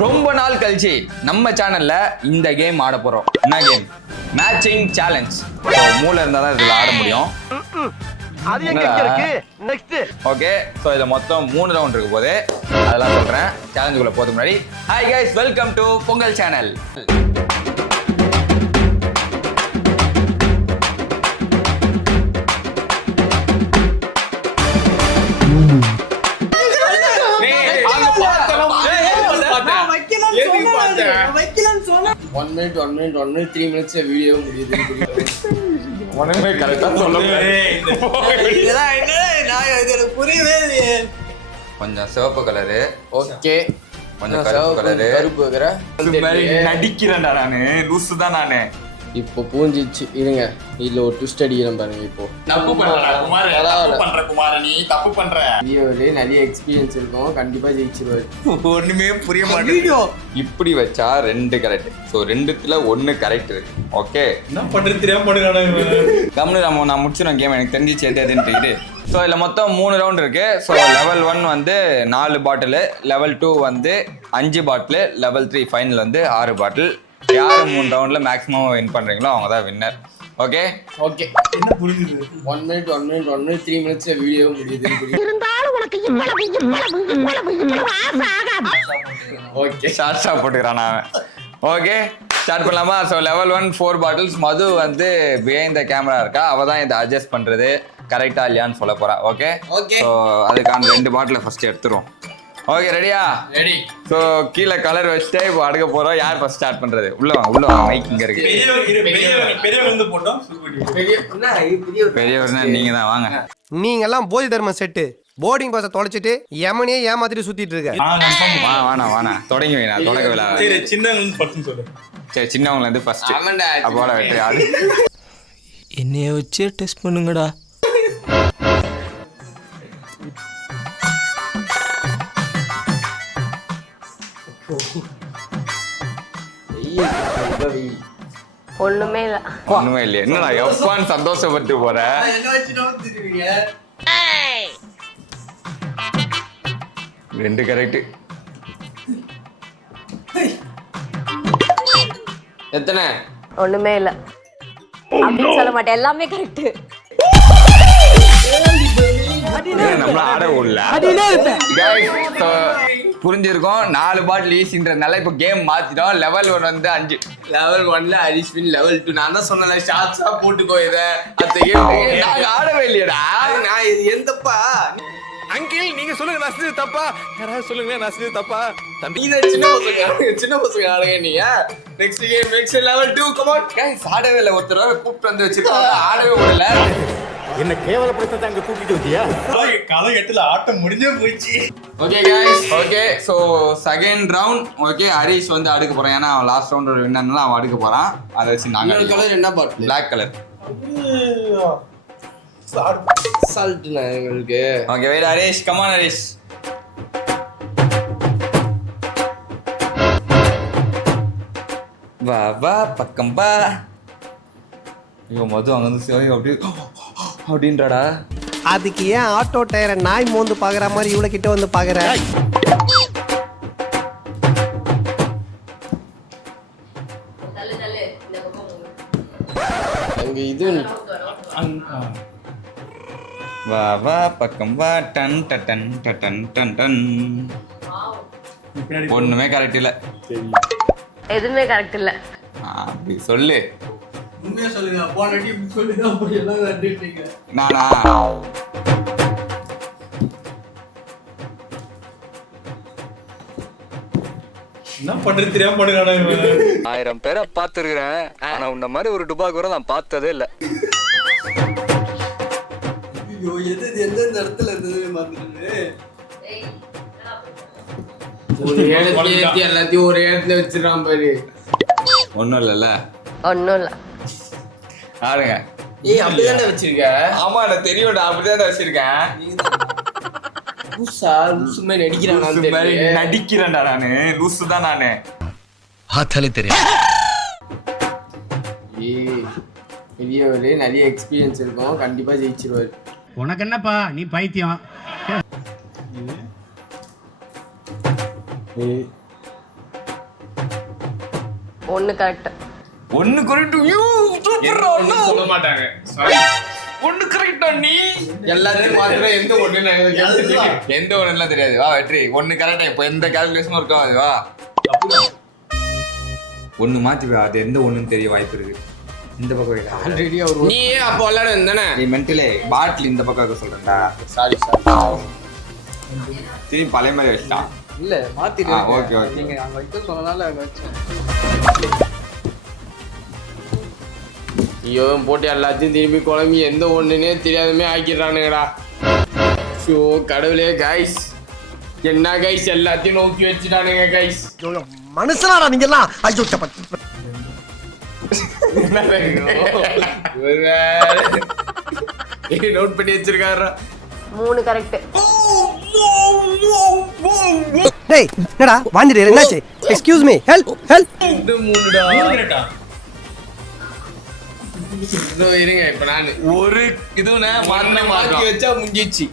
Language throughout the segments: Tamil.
ரொம்ப நாள் கழிச்சு நம்ம சேனல்ல இந்த கேம் ஆட போறோம். என்ன கேம்? Matching challenge. மூளை இருந்தா தான் இதுல ஆட முடியும். அது எங்க இருக்கு? நெக்ஸ்ட். ஓகே, சோ இதுல மொத்தம் 3 ரவுண்ட் இருக்கு போதே. அதெல்லாம் சொல்றேன். சேலஞ்சுக்குள்ள போறதுக்கு முன்னாடி hi guys, welcome to Pongal channel. One minute, 3 minutes video முடியுது. ஒண்ணுமே கரெக்டா சொல்லுங்க. இதெல்லாம் என்ன? நான் இது புரியவே இல்லையே. கொஞ்சம் சிவப்பு கலரு. ஓகே. கொஞ்சம் கருப்பு கலரு. கருப்பு கலரா? நடிக்கிறேன்டா நானு. லூசு தான் நானு. இப்போ பூஞ்சிச்சு. இருங்க. இதுல ஒரு ட்விஸ்ட் அடிக்கிறேன் பாருங்க இப்போ. தப்பு பண்ற குமார், தப்பு பண்ற குமார், நீ தப்பு பண்ற. வீடியோல நிறைய எக்ஸ்பீரியன்ஸ் இருக்கும், கண்டிப்பா ஜெயிச்சிருவாரு. ஒண்ணுமே புரிய மாட்டேங்குது. இப்படி வச்சா 2 கரெக்ட். சோ 2த்துல 1 கரெக்ட் இருக்கு. ஓகே, என்ன பண்றது தெரியாம பண்ணுறானே இவன். கம்னு நான் முடிச்சிடும் கேம். எனக்கு தெரிஞ்சிச்சு எதுன்ட்டு இது. ஸோ இதில் மொத்தம் 3 ரவுண்ட் இருக்கு. ஸோ லெவல் 1 வந்து 4 பாட்டிலு, லெவல் 2 வந்து 5 பாட்டிலு, லெவல் 3 ஃபைனல் வந்து 6 பாட்டில். யார் 3 ரவுண்ட்ல மேக்ஸிமம் வின் பண்றீங்களோ அவங்க தான் வின்னர். Okay okay. என்ன புரிஞ்சுது? 1 minute, 3 minutes வீடியோ முடியுது. இருந்தாலும் உனக்கு இவ்வளவு ஆகாது. ஓகே, ஷார்ட்ஸா போட்டுக்கிறான் அவன். ஓகே, ஸ்டார்ட் பண்ணலாமா? So level 1 4 bottles. மது வந்து பிஹைண்ட் த கேமரா இருக்கா, அவ தான் இதை அட்ஜஸ்ட் பண்றது கரெக்டா இல்லையான்னு சொல்ல போறா. Okay okay. ஸோ அதுக்கான 2 பாட்டில் ஃபர்ஸ்ட் எடுத்துருவோம். ஓகே, ரெடியா? ரெடி. ஸோ கீழே கலர் வச்சுட்டு இப்போ அடுக்க போறோம். யார் ஃபர்ஸ்ட் ஸ்டார்ட் பண்றது? உள்ள வாங்க மைக் இங்க இருக்கு. பெரியவங்க வந்து போட்டோம். பெரியவர்னா நீங்க தான், வாங்க. நீங்க எல்லாம் போதி தர்ம செட்டு போர்டிங் பாஸை தொலைச்சிட்டு யமனே ஏமாத்திட்டு சுத்திட்டு இருக்க. வாணா தொடங்கி வைனா தொடக்க விழா. சரி, சின்னவங்க வந்து ஃபர்ஸ்ட் சொல்லு. சரி, சின்னவங்கள இருந்து ஃபர்ஸ்ட். ஆமாண்டா. அப்போட வெற்றி ஆடு. என்னைய வச்சு டெஸ்ட் பண்ணுங்கடா. ஒண்ணுமே இல்ல. ஒண்ணுமே இல்லையா? என்னடா எப்பான்னு சந்தோஷப்பட்டு போற? என்ன வச்சு நோத்திருக்கீங்க? 2 கரெக்ட். எத்தனை? ஒண்ணுமே இல்ல அப்படின்னு சொல்ல மாட்டேன், எல்லாமே கரெக்ட். நம்மள ஆட விடல. புரிஞ்சிருக்கோம். 4 பாட்டில் ஈஸின்றதுனால இப்போ கேம் மாத்திட்டோம். லெவல் 1 வந்து 5. லெவல் 1ல ஹரிஸ்வின், லெவல் 2 நான் தான் சொன்னல ஷார்ட்ஸா போட்டுக்கோ. இத அந்த கேம் நாங்க ஆடவே இல்லையடா. நான் இது எந்தப்பா அங்கிள் நீங்க சொல்லுங்க, நான் செஞ்சது தப்பா? யாராவது சொல்லுங்க, நான் செஞ்சது தப்பா? தம்பி இத சின்ன பசங்க ஆடுங்க நீங்க. Next game next level 2 come on guys. ஆடவே இல்லை. ஒருத்தர் கூப்பிட்டு வந்து வச்சிருக்காங்க, ஆடவே விடல. என்ன கேவலப்படுத்த அங்க கூட்டிட்டு வந்தியா? காலை 8ல ஆட்டம் முடிஞ்சே போயிடுச்சு. Okay guys, okay. So second round. Okay, Harish வந்து அடுக்க போறான். ஏன்னா அவன் லாஸ்ட் ரவுண்ட் வின்னர்னால அவன் அடுக்க போறான். அதை வச்சு நாங்க கலர் என்ன பாட்டில்? Black colour. சால்ட் உங்களுக்கு. Okay, wait Harish, come on Harish. வா வா பக்கம் வா. ஐயோ மது அங்க வந்து சேவை அப்படி அப்படின்றாடா. அதுக்கு ஏன் ஆட்டோ டயரை நாய் மோந்து பாக்குற மாதிரி இவ்வளவு கிட்ட வந்து பாக்குற? அங்க இது வா வா பக்கம் வா. Done done done done done. ஒண்ணுமே கரெக்ட் இல்ல. எதுவுமே கரெக்ட் இல்ல. அப்படி சொல்லு. உண்மையா சொல்லுங்க. போன வாட்டி இப்படி சொல்லி தான் போய் எல்லாம் கட்டிட்டீங்க. நானா? என்ன பண்றது தெரியாம பண்ணுறானே இவன். 1000 பேரை பார்த்துருக்கிறேன், ஆனா உன்ன மாதிரி ஒரு டுபா கூட நான் பார்த்ததே இல்லை. ஐயோ எது எந்தெந்த இடத்துல இருந்தது மாத்திட்டு ஒரு இடத்துல எல்லாத்தையும் ஒரு இடத்துல வச்சிடறான் பாரு. ஒண்ணும் இல்லைல்ல. ஒண்ணும் இல்ல. ஆடுங்க. ஏய் அப்படிதானே வச்சிருக்க? ஆமா எனக்கு தெரியும்டா, அப்படிதான் வச்சிருக்கேன். லூசா லூசுமே நடிக்கிறான். நடிக்கிறேன்டா நானு. லூசு தான் நானு. பார்த்தாலே தெரியும். ஏய் பெரியவரு நிறைய எக்ஸ்பீரியன்ஸ் இருக்கும், கண்டிப்பா ஜெயிச்சிருவாரு. உனக்கு என்னப்பா, நீ பைத்தியம். ஒன்னு கரெக்ட். ஒன்னு கரெக்ட். சொல்ல மாட்டாங்க. சாரி. ஒன்னு கரெக்டா நீ? எல்லாத்தையும் மாத்திரம் எந்த ஒண்ணுலாம் தெரியாது. வா வெற்றி. ஒன்னு கரெக்டா. இப்போ எந்த கால்குலேஷனும் இருக்காது. வா. ஒன்னு மாத்தி வா. அது எந்த ஒண்ணுன்னு தெரிய வாய்ப்பு இருக்கு. இந்த பக்கம் வைடா. ஆல்ரெடி அவர் நீ அப்போ விளையாட வந்தானே? நீ மென்டலே பாட்டில் இந்த பக்கம் இருக்க சொல்றேன்டா. சாரி. திரும்பி பழைய மாதிரி வச்சிட்டான். இல்ல மாத்திட்டு ஓகே ஓகே. நீங்க அங்க வைக்க சொன்னனால அங்க வச்சேன். ஐயோ போட்டு எல்லாத்தையும் திரும்பி குழம்பி எந்த ஒண்ணுனே தெரியாதமே ஆக்கிடுறானுங்கடா. ஷோ கடவுளே கைஸ், என்ன கைஸ் எல்லாத்தையும் நோக்கி வச்சுட்டானுங்க கைஸ். மனுஷனாடா நீங்க எல்லாம். ஐயோ நோட் பண்ணி வச்சிருக்காரு. 3 கரெக்ட். டேய் என்னடா வாந்திரே என்னாச்சு? Excuse me, help help. இது 3டா. இதோ இருங்க, இப்ப நான் ஒரு இதுனா மாத்தி மாத்தி வச்சா முடிஞ்சிச்சு.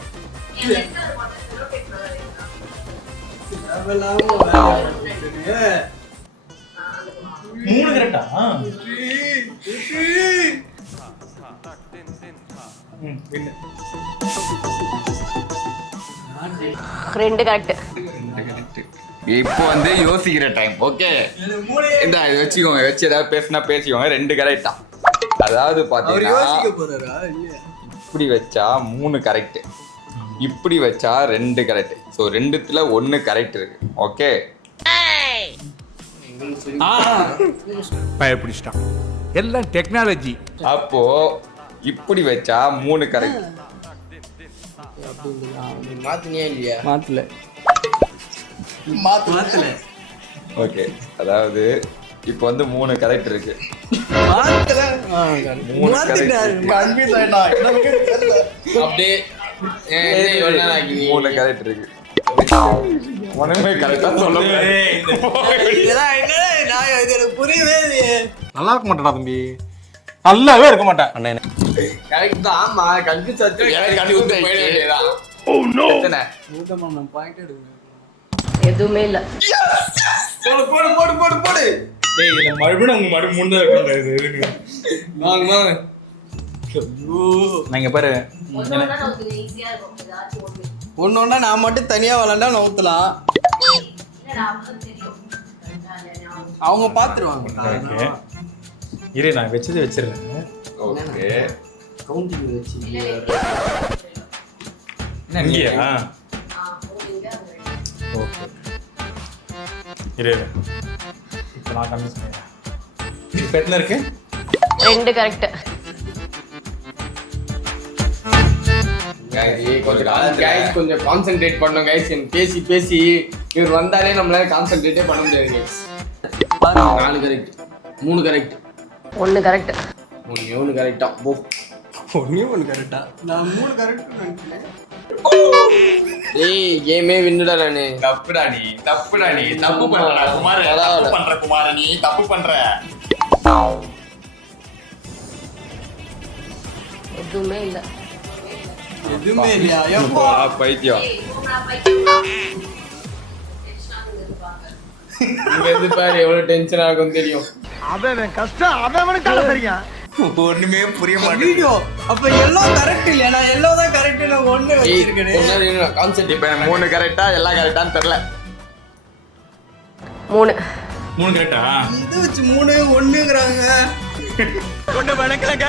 ரெண்டு கரெக்ட். இப்போ வந்து யோசிக்கிற டைம். ஓகே இந்த இது வச்சுக்கோங்க. வச்சு ஏதாவது பேசினா பேசிக்கோங்க. 2 கரெக்டா. அதாவது பாத்தீங்கன்னா இப்படி வச்சா 3 கரெக்ட், இப்படி வச்சா 2 கரெக்ட். ஸோ 2த்துல 1 கரெக்ட் இருக்கு. ஓகே பயப்பிடிச்சிட்டான். எல்லாம் டெக்னாலஜி. அப்போ இப்படி வச்சா 3 கரெக்ட். மாத்தினியா இல்லையா? மாத்தல. ஓகே அதாவது இப்போ வந்து 3 கரெக்ட் இருக்கு. மாத்தல. 3 கரெக்ட் கன்ஃபியூஸ் ஆயிட்டா. அப்படியே 3 கரெக்ட் இருக்கு. ஒண்ணுமே கரெக்டா சொல்ல புரியவே இல்லையே. நல்லா இருக்க மாட்டாடா தம்பி, நல்லாவே இருக்க மாட்டான். அண்ணே கரெக்ட் தான். ஆமா கன்ஃபியூஸ் ஆச்சு. எதுவுமே இல்ல. போடு. டேய் இத மறுபடியும் உங்க மறுபடியும் முன்ன வைக்கணும். இது வாங்க நீங்க பாரு ஒன்னொன்னா நான் மட்டும் தனியா விளாண்டா நவுத்தலாம். அவங்க பாத்துருவாங்க. இரு நான் வச்சது வச்சிருக்கேன். ஓகே கவுண்டிங் வச்சு இங்கயா? ஓகே இரு இப்போ நான் கன்வின்ஸ் பண்ணிடுறேன். இப்போ எத்தனை இருக்கு? 2 கரெக்ட். கொஞ்சம் கான்சென்ட்ரேட் பண்ணோம் கைஸ். பேசி இவர் வந்தாலே நம்மளால கான்சென்ட்ரேட்டே பண்ண முடியாது கைஸ். 4 correct, 3 correct, 1 correct. 1 கரெக்டா. போ ஒண்ணு கரெக்டா. நான் 3 கரெக்ட் நினைக்கிறேன். ஏய் கேமே வின்னுடா நானு. தப்புடா நீ தப்பு பண்றடா குமார். தப்பு பண்ற குமார், நீ தப்பு பண்ற. எதுவுமே இல்ல. எதுவுமே இல்லையா? எப்போ பைத்தியம். இங்க இருந்து பாரு எவ்வளவு டென்ஷன் ஆகும் தெரியும். அவன் கஷ்டம் அவனுக்கால தெரியும். ஒண்ணுமே புரிய மாட்டேங்குது. வீடியோ அப்ப எல்லாம் கரெக்ட் இல்லையா? நான் எல்லோ தான் கரெக்ட். நான் ஒண்ணு வச்சிருக்கேன். கான்சென்ட்ரேட் இப்ப 3 கரெக்டா எல்லாம் கரெக்டான்னு தெரியல. 3 கரெக்டா? இது வச்சு 3 1ங்கறாங்க. கொண்டு வணக்கலங்க.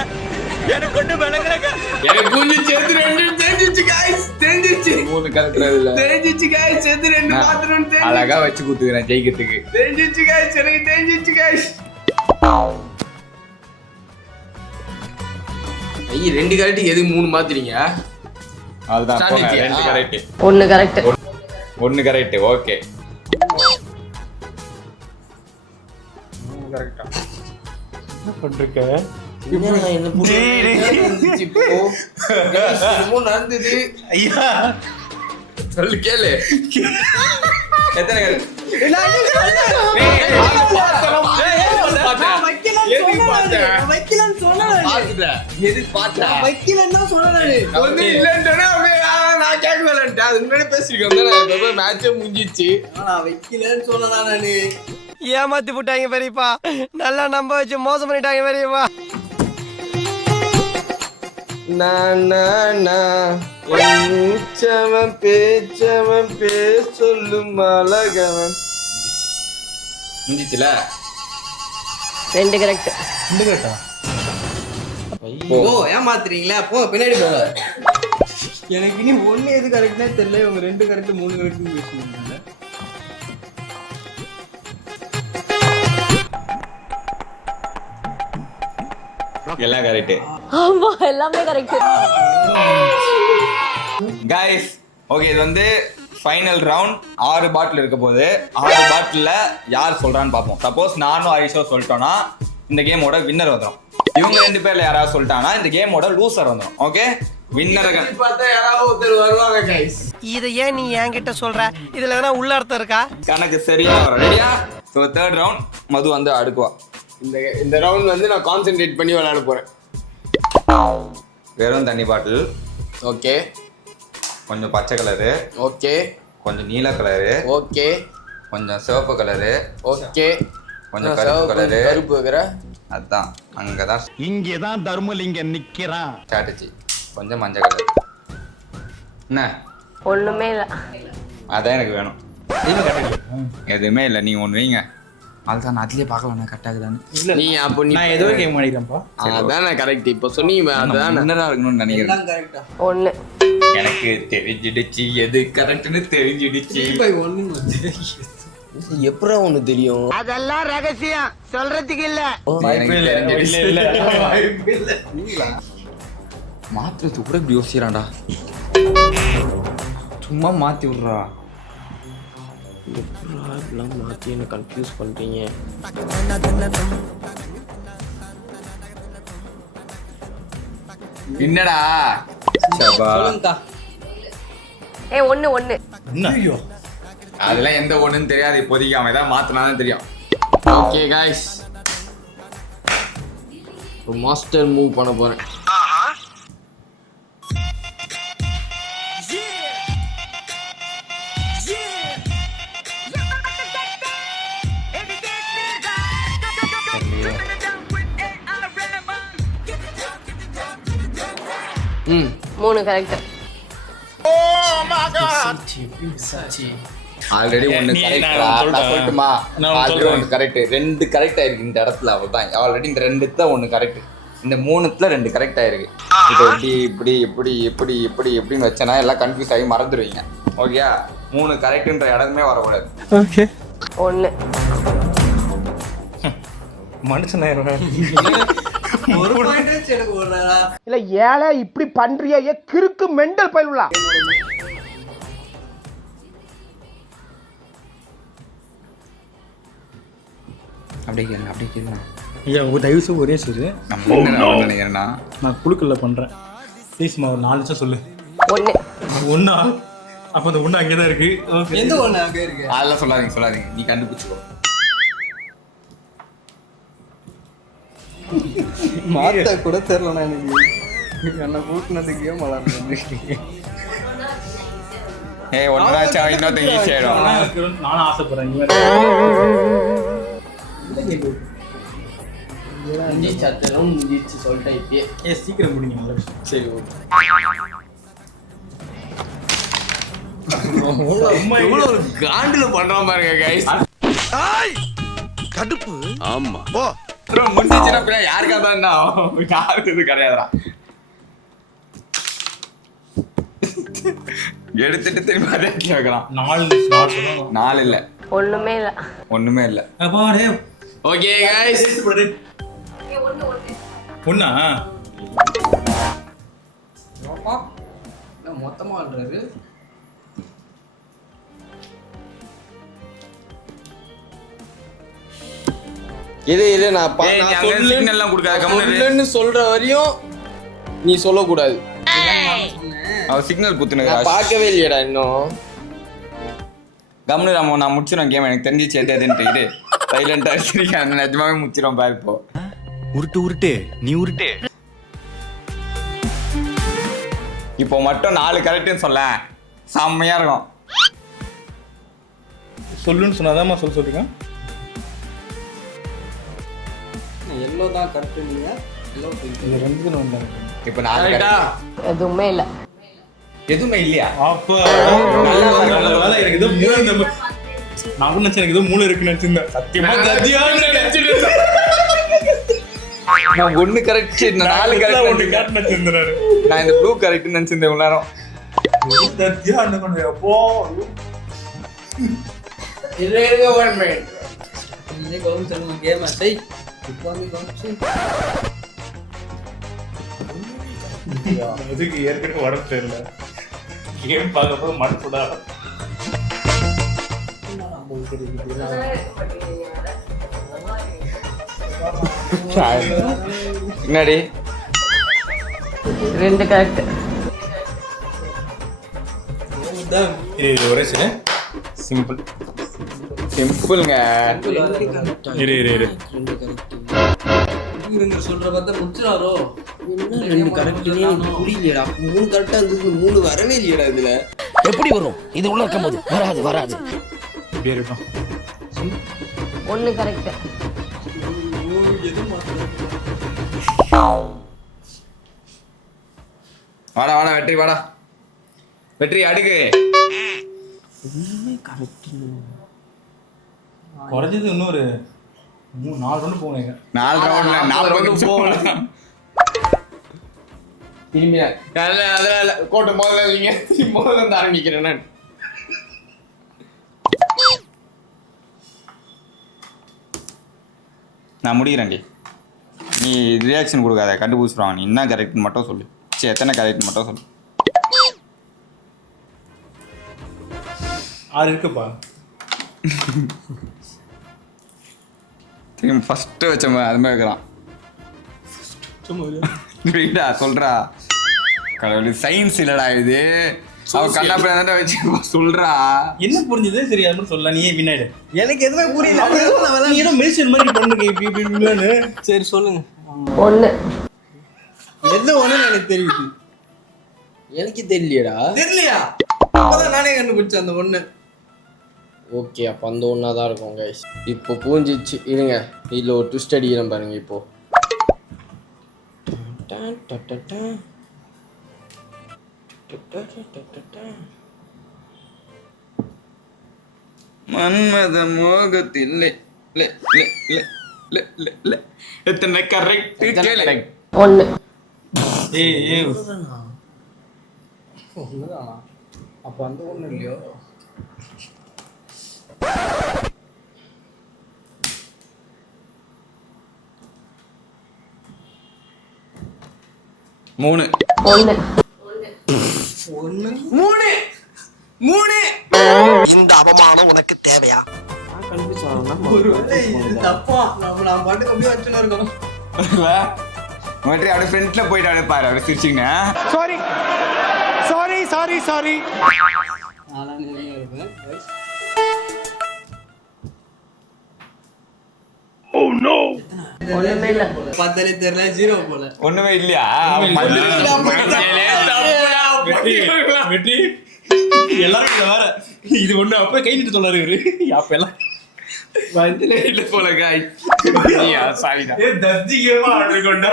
எனக்கு கொண்டு வணக்கலங்க. எனக்கு கொஞ்சம் சேர்த்து 2 தெரிஞ்சிச்சு गाइस. தெரிஞ்சிச்சு 3 கரெக்டா இல்ல. தெரிஞ்சிச்சு गाइस. சேர்த்து 2 மாத்திரம் தெரிஞ்சிச்சு. அழகா வச்சு குத்துக்கிறேன் ஜெயிக்கிறதுக்கு. தெரிஞ்சிச்சு गाइस. எனக்கு தெரிஞ்சிச்சு गाइस. ஐய 2 கரெக்ட் எது 3 மாத்துறீங்க? அதுதான் போங்க. 2 கரெக்ட். 1 கரெக்ட். 1 கரெக்ட். ஓகே கரெக்டா? என்ன பண்றீங்க? என்ன புரிஞ்சிச்சு இப்போ? गाइस ரொம்ப நடந்துது. ஐயா சொல்லு கேளு. எத்தனை கரெக்ட்? பேசிருக்கேன் மேட்சே முடிஞ்சிச்சு. நான் வைக்கலன்னு சொன்னதான் நானு. ஏமாத்தி போட்டாங்க பெரியப்பா. நல்லா நம்ப வச்சு மோசம் பண்ணிட்டாங்க பெரியப்பா. உச்சவன் பேச்சவன் சொல்லும் அழகவன். முடிஞ்சிச்சுல? 2 கரெக்ட். ஏமாத்துறீங்களா? போ பின்னாடி போக. எனக்கு இனி 1 எது கரெக்ட்னே தெரியல. இவங்க 2 கரெக்ட் 3 கரெக்ட்னு பேசுறீங்க. எல்லாம் கரெக்ட். ஆமா எல்லாமே கரெக்ட். கைஸ் ஓகே, இது வந்து ஃபைனல் ரவுண்ட். 6 பாட்டில் இருக்க போது 6 பாட்டில் யார் சொல்றான்னு பார்ப்போம். சப்போஸ் நானும் ஹரிஷோ சொல்லிட்டோம்னா இந்த கேமோட வின்னர் வந்துடும். இவங்க 2 பேர்ல யாராவது சொல்லிட்டாங்கன்னா இந்த கேமோட லூசர் வந்துடும். ஓகே, வின்னர்கள் பார்த்தா யாராவது ஒருத்தர் வருவாங்க கைஸ். இதை ஏன் நீ என்கிட்ட சொல்ற? இதுல எதனா உள்ள அர்த்தம் இருக்கா? கணக்கு சரியா வரும். ரெடியா? ஸோ 3rd ரவுண்ட் மது வந்து அடுக்குவா. இந்த ரவுண்ட் வந்து நான் கான்சென்ட்ரேட் பண்ணி விளையாட போறேன். வெறும் தண்ணி பாட்டில். ஓகே. கொஞ்சம் பச்சை கலரு. ஓகே. கொஞ்சம் நீல கலரு. ஓகே. கொஞ்சம் சிவப்பு கலரு. ஓகே. கொஞ்சம் கருப்பு கலரு. கருப்பு வைக்கிற அதான் அங்கதான் இங்கதான் தர்மலிங்கம் நிக்கிறான். ஸ்ட்ராட்டஜி. கொஞ்சம் மஞ்சள் கலர். என்ன? ஒண்ணுமே இல்ல. அதான் எனக்கு வேணும். எதுவுமே இல்லை, நீங்க ஒன்று வைங்க. அதுதான் நான் அதுலயே பார்க்கலாம் நான் கரெக்டாகுதான்னு. நீ அப்போ நான் ஏதோ கேம் பண்ணிக்கிறேன்ப்பா. அதான் கரெக்ட். இப்போ சொன்னீங்க அதான் முன்னரா இருக்கணும்னு நினைக்கிறேன். கரெக்டா 1 எனக்கு தெரிஞ்சிடுச்சு, எது கரெக்ட்னு தெரிஞ்சிடுச்சு. எப்படா ஒண்ணு தெரியும்? அதெல்லாம் ரகசியம் சொல்றதுக்கு இல்ல. எனக்கு தெரிஞ்சிடுச்சு. மாத்துறது கூட இப்படி யோசிக்கிறான்டா. சும்மா மாத்தி விடுறா. எப்படிலாம் மாத்தி என்ன கன்ஃபியூஸ் பண்றீங்க? என்னடா சொல்லுங்கக்கா. 1 ஐயோ அதெல்லாம் எந்த ஒண்ணுன்னு தெரியாது இப்போதைக்கு. அவன் ஏதாவது மாத்தினாதான் தெரியும். ஓகே गाइस, ஒரு மாஸ்டர் மூவ் பண்ண போறேன். ம் 3 கரெக்ட். ஆல்ரெடி ஒன்னு நீ கரெக்ட். நான் நான் சொல்றேன். சொல்லட்டுமா? நான் ஆல்ரெடி சொல்றேன். ஒன்னு கரெக்ட். 2 கரெக்ட் ஆயிருக்கு இந்த இடத்துல. அவ்வளவுதான். ஆல்ரெடி இந்த 2த்துல ஒன்னு கரெக்ட். இந்த 3த்துல 2 கரெக்ட் ஆயிருக்கு. இப்போ இப்படி இப்படி இப்படி இப்படி இப்படி எப்படின்னு வச்சனா எல்லாம் கன்ஃபியூஸ் ஆகி மறந்துடுவீங்க. ஓகே, 3 கரெக்ட்ன்ற இடமே வரக்கூடாது. ஓகே 1 மனுஷன் ஆயிரம். ஒரு பாயிண்ட் வச்சு எனக்கு ஓடுறா. இல்ல ஏழை இப்படி பண்றியே கிறுக்கு மெண்டல் பயிலுலா. அப்படியே கேளுங்க, அப்படியே கேளுங்க. ஐயா ஒரு தயவு செய்து ஒரே சரி நம்ம என்ன நினைக்கிறேன்னா நான் குழுக்கல்ல பண்றேன். ப்ளீஸ்மா ஒரு 4 நிமிஷம் சொல்லு. 1 ஒண்ணா? அப்ப அந்த ஒண்ணு அங்கேதான் இருக்கு. ஓகே. எந்த ஒண்ணு அங்க இருக்கு? அதெல்லாம் சொல்லாதீங்க. நீ கண்டுபிடிச்சுக்கோ. மாத்த கூட தெரியலண்ணா எனக்கு. என்ன கூட்டினதுக்கே மலர்ந்து. ஏய் ஒன்னாச்சா இன்னொருத்தங்க ஈஸி ஆயிடும். நானும் ஆசைப்படுறேன். சத்தலும் முடிச்சு சொல்லிட்டேன் இப்பயே. ஏ சீக்கிரம் முடிங்க. சரி ஓகே. எவ்வளவு காண்டுல பண்றான் பாருங்க கைஸ். கடுப்பு. ஆமா. போ. ப்ரோ முடிஞ்சிச்சுனா பின்ன யாருக்காதான்னா யாருக்கு இது கிடையாதுடா. எடுத்துட்டு திரும்ப அதை கேட்கலாம். 4 சொல்லணும். 4 இல்ல, ஒண்ணுமே இல்ல. ஒண்ணுமே இல்ல. அப்பா டே ஓகே கைஸ். ஒண்ணா? மொத்தமா ஆடுறது. இது நான் ஏய், நீ அங்க signal எல்லாம் கொடுக்காத, கம்முனு இரு. சொல்லுன்னு சொல்ற வரையும் நீ சொல்லக்கூடாது. அவ சிக்னல் நான் குத்துனுங்க. பார்க்கவே இல்லையடா இன்னும். கம்னு நான் முடிச்சிடும் கேம். எனக்கு தெரிஞ்சிச்சு எது எதுன்ட்டு. இரு சைலண்டா இருக்கீங்க. நிஜமாவே முடிச்சிடும் பாரு. இப்போ உருட்டு நீ உருட்டு. இப்போ மட்டும் 4 கரெக்ட்னு சொல்ல செம்மையா இருக்கும். சொல்லுன்னு சொன்னாதாம்மா சொல்றீங்க. எல்லோ தான் கரெக்ட் நீங்க எல்லோ இது ரெண்டு ஒன்று இப்போ 4 எதுவுமே இல்ல எதுவுமே இல்லையா? அப்போ நல்ல எனக்கு ஏதோ மூணு நான் கூட நினைச்சேன் எனக்கு ஏதோ மூணு இருக்குன்னு நினைச்சிருந்தேன் சத்தியமா நான் 1 கரெக்ட், நான் 4 கரெக்ட் ஒன்று கேட்டு நினைச்சிருந்தேன் நான் இந்த ப்ளூ கரெக்ட்னு நினைச்சிருந்தேன் இவ்வளவு நேரம். சத்தியா என்ன பண்ணுவேன் அப்போ அதுக்கு ஏற்கனவே உடம்பு தெரியல கேம் பார்க்க போது மனசுடா என்னடி 2 கரெக்ட் இது ஒரே சில சிம்பிள் சிம்பிள்ங்க. இரு இரு இரு சொல்ற பார்த்தா முடிச்சிடாரோ என்ன 2 கரெக்ட்னே புரியலடா 3 கரெக்டா இருந்தது 3 வரவே இல்லையடா இதுல எப்படி வரும் இது உள்ள இருக்கும்போது வராது இப்படியே இருக்கும் 1 கரெக்ட் வாடா வாடா வெற்றி வாடா வெற்றி அடுக்கு. குறைஞ்சது இன்னொரு 4 ரவுண்டு போனீங்க 4 ரவுண்ட்ல 40 நிமிஷம் போகலாம். திரும்பி அதனால கோட்டை முதல்ல இல்லைங்க முதல்ல இருந்து ஆரம்பிக்கிறேன் நான். நான் முடிக்கிறேன்டி, நீ ரியாக்ஷன் கொடுக்காத, கண்டுபிடிச்சிருவாங்க. நீ என்ன கரெக்ட்னு மட்டும் சொல்லு. சரி, எத்தனை கரெக்ட் மட்டும் சொல்லு. 6 இருக்குப்பா. திரும்பி ஃபர்ஸ்ட் வச்ச அது மாதிரி இருக்கிறான். வீடா சொல்றா கடவுள், சயின்ஸ் இல்லடா இது. அவன் கண்ணாப்பட வச்சு சொல்றா. என்ன புரிஞ்சது? சரி அது மட்டும் சொல்லலாம். நீயே வினாயிடு. எனக்கு எதுவுமே புரியல. நீ ஏதோ மென்ஷன் மாதிரி பண்ணுங்க இப்படின்னு. சரி சொல்லுங்க. 1 எது ஒண்ணு எனக்கு தெரியுது. எனக்கு தெரியலையடா. தெரியலையா? அப்பதான் நானே கண்டுபிடிச்சேன் அந்த ஒண்ணு. ஓகே, அப்போ அந்த ஒன்றா தான் இருக்கும் கைஸ். இப்போ பூஞ்சிச்சு. இருங்க, இதில் ஒரு ட்விஸ்ட் அடிக்கிறேன் பாருங்க. இப்போ மன்மத மோகத்தில் எத்தனை கரெக்ட் கேளு. 1 ஏய் ஒன்றுதானா? அப்போ அந்த ஒன்று இல்லையோ? மூணு 1 இந்த அவமானம் உனக்கு தேவையா? தப்பா நான் பாட்டுக்கு அப்படியே வச்சுன்னு இருக்கோம். வெற்றி அப்படியே ஃப்ரெண்ட்ல போயிட்டு அப்படியே பாரு, அப்படியே சிரிச்சிங்க. சாரி நான் நிறைய இருப்பேன். ஒண்ணுமே இல்ல. பார்த்தாலே தெரியல, 0 போல. ஒண்ணுமே இல்லையா? வெற்றி எல்லாரும் இங்க வேற இது ஒண்ணு அப்ப கை நிட்டு சொல்லாரு இவரு. அப்ப எல்லாம் இல்ல போல காய். சாரிடா. தத்திகமா ஆடுகொண்டா.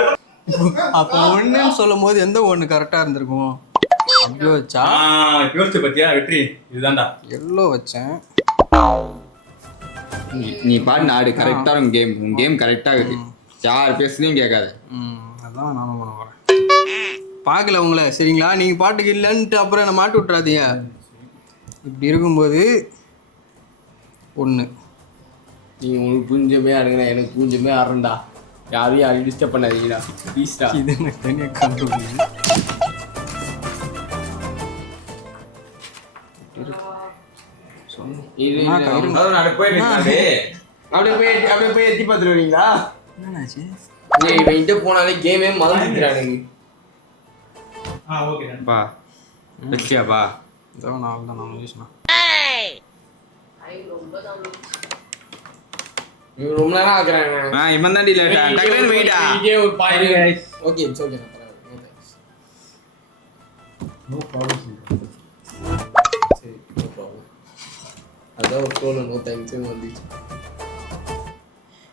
அப்போ ஒன்றுன்னு சொல்லும் போது எந்த ஒன்று கரெக்டாக இருந்திருக்கும்? அப்படியே வச்சா யோசிச்சு பத்தியா வெற்றி? இதுதான்டா எல்லோ வச்சேன். நீ பாட்டு நாடு கரெக்டா கேம். உன் கேம் கரெக்டா இருக்கு. யார் பேசுனையும் கேட்காத. அதான் நானும் பண்ண போகிறேன். பார்க்கல உங்களை, சரிங்களா? நீங்கள் பாட்டுக்கு இல்லைன்ட்டு அப்புறம் என்னை மாட்டி விட்றாதீங்க. இப்படி இருக்கும்போது 1 நீங்கள் உங்களுக்கு பூஞ்சமே ஆடுங்கண்ணா, எனக்கு பூஞ்சமே ஆடுறா. யாரையும் டிஸ்டர்ப் பண்ணாதீங்கடா ப்ளீஸ்டா. இது எனக்கு தனியாக கண்டுபிடிங்க. அப்படியே போய் எத்தி பார்த்துட்டு வரீங்களா? என்னாச்சு? இவன்கிட்ட போனாலே கேமே மறந்துக்கிறானுங்க. ஓகே பா வெற்றியாப்பா. இதான் நான் யூஸ்ண்ணா. இவன் ரொம்ப நேரம் ஆக்குறாங்க. இவன் தாண்டி டக்குனு வெயிட்டா. ஒரு பாய். Okay it's okay. No problem. சரி, நோ ப்ராப்ளம். அதான் ஒரு ஃப்ளோல நோ தேங்க்ஸ் வந்துச்சு.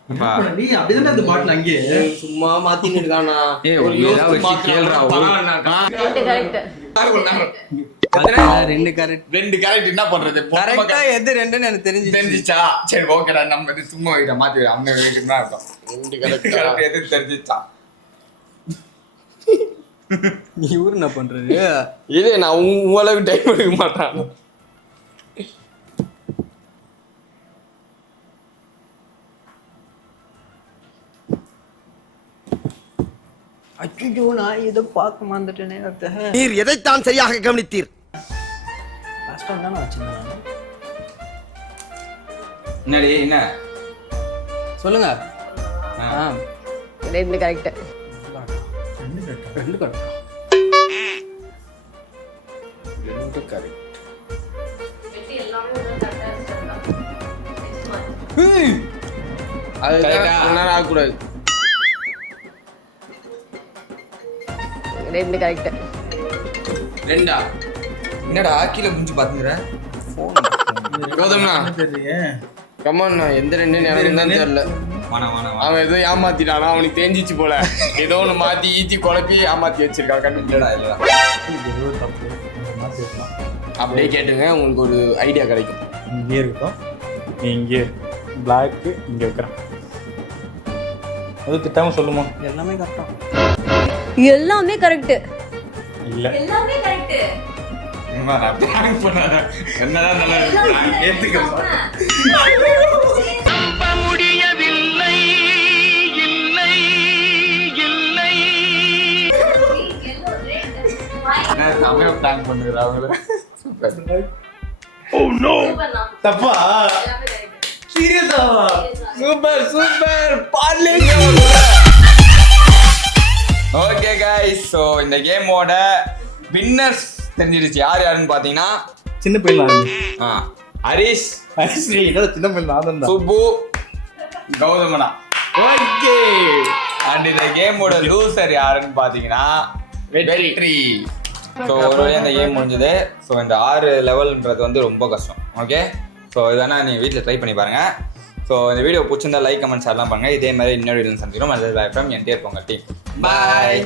நீ அப்படிதான் அந்த பாட்டில் அங்கே சும்மா மாத்தின்னு இருக்கானா ஏய் ஏதாவது வச்சு கேளுடா ரெண்டு கரெக்ட் என்ன பண்றது கரெக்டா எது ரெண்டுன்னு எனக்கு தெரிஞ்சிச்சா சரி ஓகேடா நம்ம இது சும்மா இதை மாத்தி அவங்க தான் இருக்கும் 2 கரெக்ட் எது தெரிஞ்சிச்சா நீ ஊர் என்ன பண்றது இது நான் உங்களுக்கு டைம் எடுக்க மாட்டேன். அச்சோ நான் ஏதோ பார்க்க மாந்துட்டேனே நீர் எதைத்தான் சரியாக கவனித்தீர்? கஷ்டம் தானே வச்சிருந்தேன். என்னடி என்ன சொல்லுங்க ரெண்டு கரெக்ட். ரெண்டு கரெக்ட். ஆகக்கூடாது. ரெண்டு கரெக்ட். ரெண்டா என்னடா கீழே குஞ்சு பாத்துங்கிற கௌதம்னா கம்மாண்ணா எந்த ரெண்டு எனக்கு தான் தெரியல. அவன் ஏதோ ஏமாத்திட்டானா அவனுக்கு தெரிஞ்சிச்சு போல ஏதோ ஒன்று மாத்தி ஈத்தி குழப்பி ஏமாத்தி வச்சிருக்கான். கண்டுபிடிச்சடா இல்லடா அப்படியே கேட்டுங்க உங்களுக்கு ஒரு ஐடியா கிடைக்கும். இங்கே இருக்கும் இங்கே பிளாக்கு இங்கே வைக்கிறேன். அது திட்டாம சொல்லுமா? எல்லாமே கரெக்டா எல்லாமே கரெக்ட். இல்ல எல்லாமே கரெக்ட். என்னதான் நல்லா ஏத்துக்க முடியவில்லை இல்லை இல்லை சமய பிளான் பண்ணுறா அவங்கள. தப்பா சீரியஸா super super okay guys, so இந்த கேமோட வின்னர்ஸ் தெரிஞ்சிருச்சு யார் யாருன்னு பார்த்தீங்கன்னா சின்ன பையன் ஹரிஷ், என்னோட சின்ன பையன் நான் தான். சுப்பு, கௌதமனா. ஓகே, அண்ட் இந்த கேமோட லூசர் யாருன்னு பார்த்தீங்கன்னா வெற்றி. ஸோ ஒரு வழியாக இந்த கேம் முடிஞ்சது. ஸோ இந்த 6 லெவல்ன்றது வந்து ரொம்ப கஷ்டம். ஓகே, ஸோ இதனா நீங்கள் வீட்டில் ட்ரை பண்ணி பாருங்கள். ஸோ இந்த வீடியோ பிடிச்சிருந்தா லைக் கமெண்ட்ஸ் எல்லாம் பண்ணுங்கள். இதே மாதிரி இன்னொரு வீடியோ சந்திக்கிறோம். அது என்கிட்ட இருப்போங்க டீம். பாய்.